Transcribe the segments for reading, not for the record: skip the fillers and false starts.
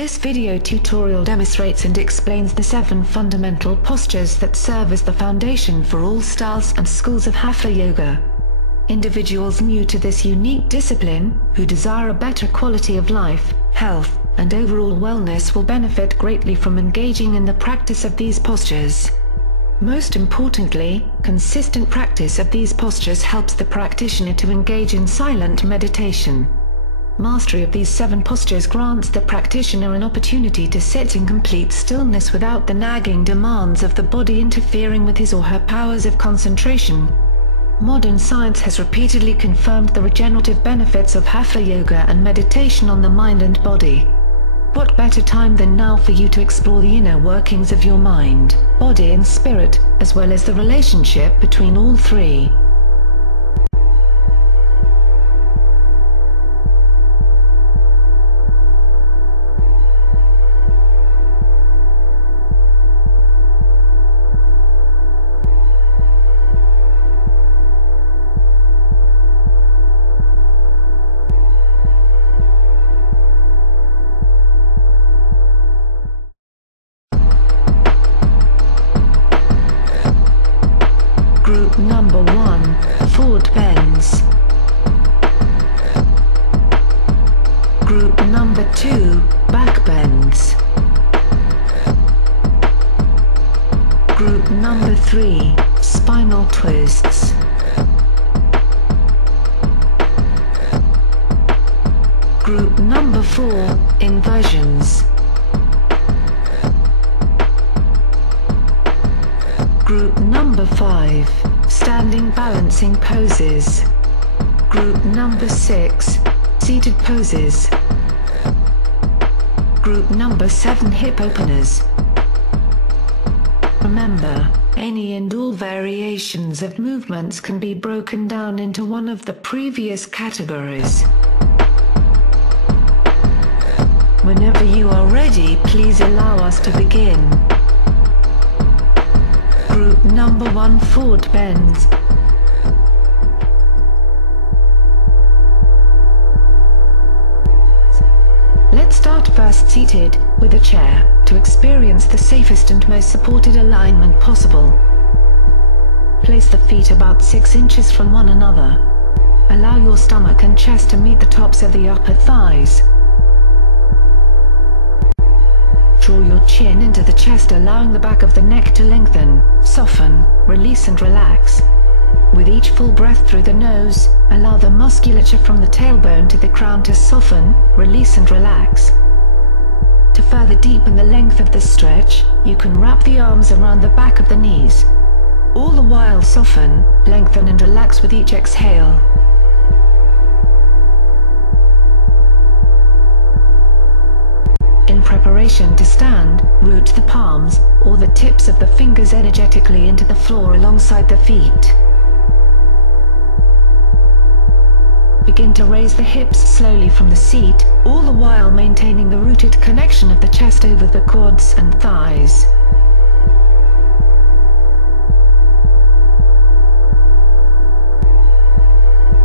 This video tutorial demonstrates and explains the 7 fundamental postures that serve as the foundation for all styles and schools of Hatha Yoga. Individuals new to this unique discipline, who desire a better quality of life, health, and overall wellness will benefit greatly from engaging in the practice of these postures. Most importantly, consistent practice of these postures helps the practitioner to engage in silent meditation. Mastery of these 7 postures grants the practitioner an opportunity to sit in complete stillness without the nagging demands of the body interfering with his or her powers of concentration. Modern science has repeatedly confirmed the regenerative benefits of Hatha Yoga and meditation on the mind and body. What better time than now for you to explore the inner workings of your mind, body and spirit, as well as the relationship between all three. Group number 1, forward bends. Group number 2, back bends. Group number 3, spinal twists. Group number 4, inversions. Group number 5, standing balancing poses. Group number 6, seated poses. Group number 7, hip openers. Remember, any and all variations of movements can be broken down into one of the previous categories. Whenever you are ready, please allow us to begin. Group number 1, forward bends. Let's start first seated, with a chair, to experience the safest and most supported alignment possible. Place the feet about 6 inches from one another. Allow your stomach and chest to meet the tops of the upper thighs. Draw your chin into the chest, allowing the back of the neck to lengthen, soften, release and relax. With each full breath through the nose, allow the musculature from the tailbone to the crown to soften, release and relax. To further deepen the length of the stretch, you can wrap the arms around the back of the knees. All the while soften, lengthen and relax with each exhale. In preparation to stand, root the palms, or the tips of the fingers energetically into the floor alongside the feet. Begin to raise the hips slowly from the seat, all the while maintaining the rooted connection of the chest over the quads and thighs.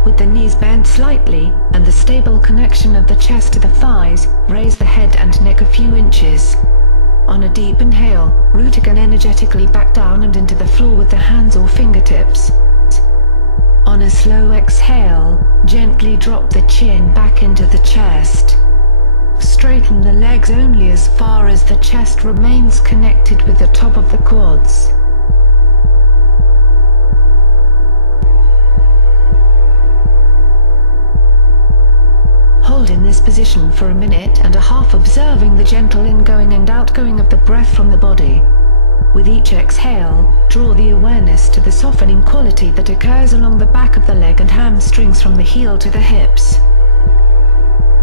With the knees bent slightly, and the stable connection of the chest to the thighs, raise the head and neck a few inches. On a deep inhale, root again energetically back down and into the floor with the hands or fingertips. On a slow exhale, gently drop the chin back into the chest. Straighten the legs only as far as the chest remains connected with the top of the quads. Hold in this position for 1.5 minutes, observing the gentle ingoing and outgoing of the breath from the body. With each exhale, draw the awareness to the softening quality that occurs along the back of the leg and hamstrings from the heel to the hips.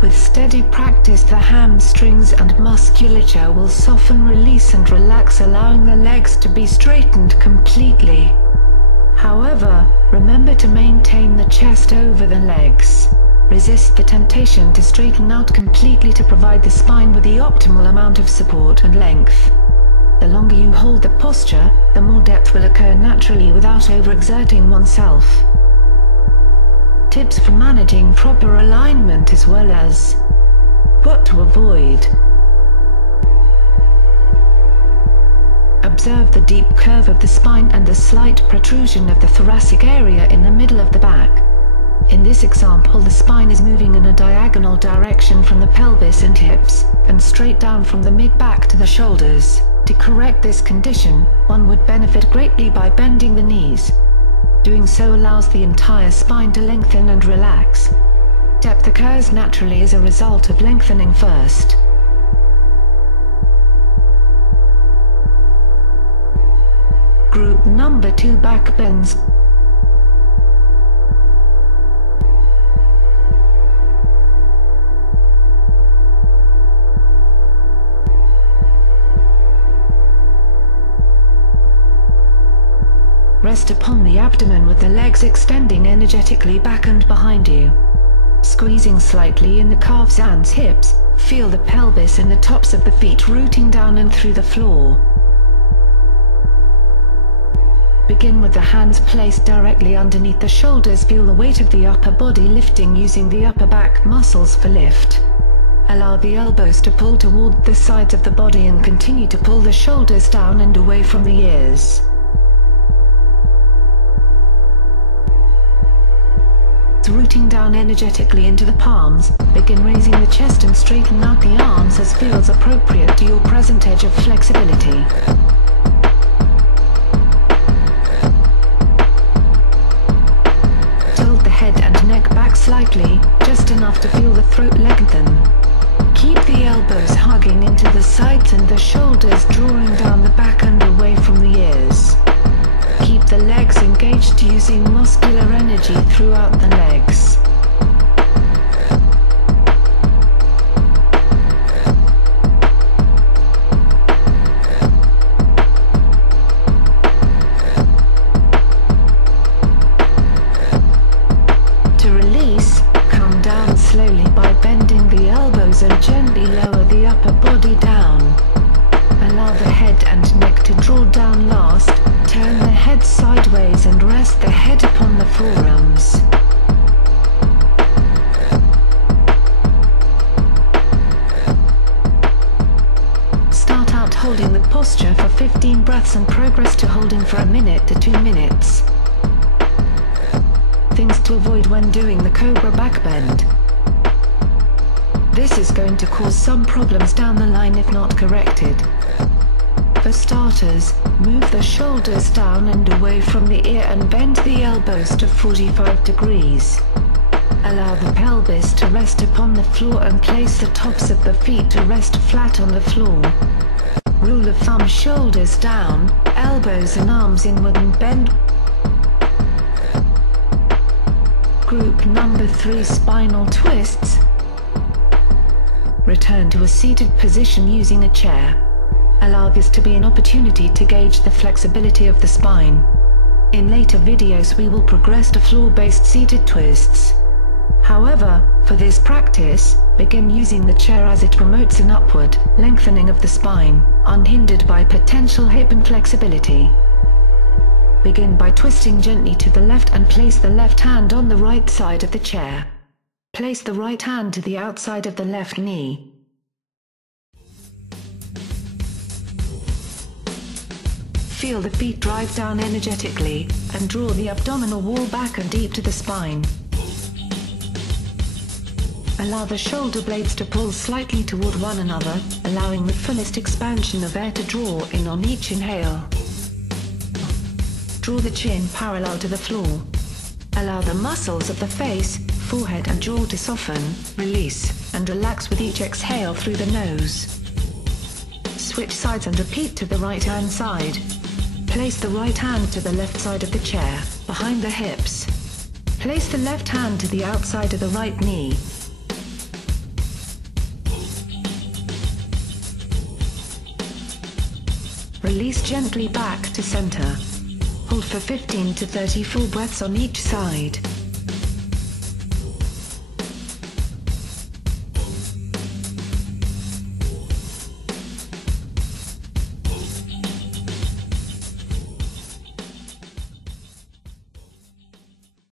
With steady practice, the hamstrings and musculature will soften, release and relax, allowing the legs to be straightened completely. However, remember to maintain the chest over the legs. Resist the temptation to straighten out completely to provide the spine with the optimal amount of support and length. The longer you hold the posture, the more depth will occur naturally without overexerting oneself. Tips for managing proper alignment as well as what to avoid. observe the deep curve of the spine and the slight protrusion of the thoracic area in the middle of the back. In this example, the spine is moving in a diagonal direction from the pelvis and hips, and straight down from the mid-back to the shoulders. To correct this condition, one would benefit greatly by bending the knees. Doing so allows the entire spine to lengthen and relax. Depth occurs naturally as a result of lengthening first. Group number 2, back bends. Rest upon the abdomen with the legs extending energetically back and behind you. Squeezing slightly in the calves and hips, feel the pelvis and the tops of the feet rooting down and through the floor. Begin with the hands placed directly underneath the shoulders. Feel the weight of the upper body lifting using the upper back muscles for lift. Allow the elbows to pull toward the sides of the body and continue to pull the shoulders down and away from the ears. Rooting down energetically into the palms, begin raising the chest and straighten out the arms as feels appropriate to your present edge of flexibility. Tilt the head and neck back slightly, just enough to feel the throat lengthen. Keep the elbows hugging into the sides and the shoulders drawing down the back and away from the ears. Keep the legs engaged using muscular energy throughout the legs. To release, come down slowly by bending the elbows and gently lower the upper body down. Allow the head and neck to draw down last. Turn the head sideways and rest the head upon the forearms. Start out holding the posture for 15 breaths and progress to holding for 1 minute to 2 minutes. Things to avoid when doing the cobra back bend. This is going to cause some problems down the line if not corrected. For starters, move the shoulders down and away from the ear and bend the elbows to 45 degrees. Allow the pelvis to rest upon the floor and place the tops of the feet to rest flat on the floor. Rule of thumb: shoulders down, elbows and arms inward and bend. Group number 3, spinal twists. Return to a seated position using a chair. Allow this to be an opportunity to gauge the flexibility of the spine. In later videos we will progress to floor-based seated twists. However, for this practice, begin using the chair as it promotes an upward lengthening of the spine, unhindered by potential hip inflexibility. Begin by twisting gently to the left and place the left hand on the right side of the chair. Place the right hand to the outside of the left knee. Feel the feet drive down energetically, and draw the abdominal wall back and deep to the spine. Allow the shoulder blades to pull slightly toward one another, allowing the fullest expansion of air to draw in on each inhale. Draw the chin parallel to the floor. Allow the muscles of the face, forehead and jaw to soften, release, and relax with each exhale through the nose. Switch sides and repeat to the right hand side. Place the right hand to the left side of the chair, behind the hips. Place the left hand to the outside of the right knee. Release gently back to center. Hold for 15 to 30 full breaths on each side.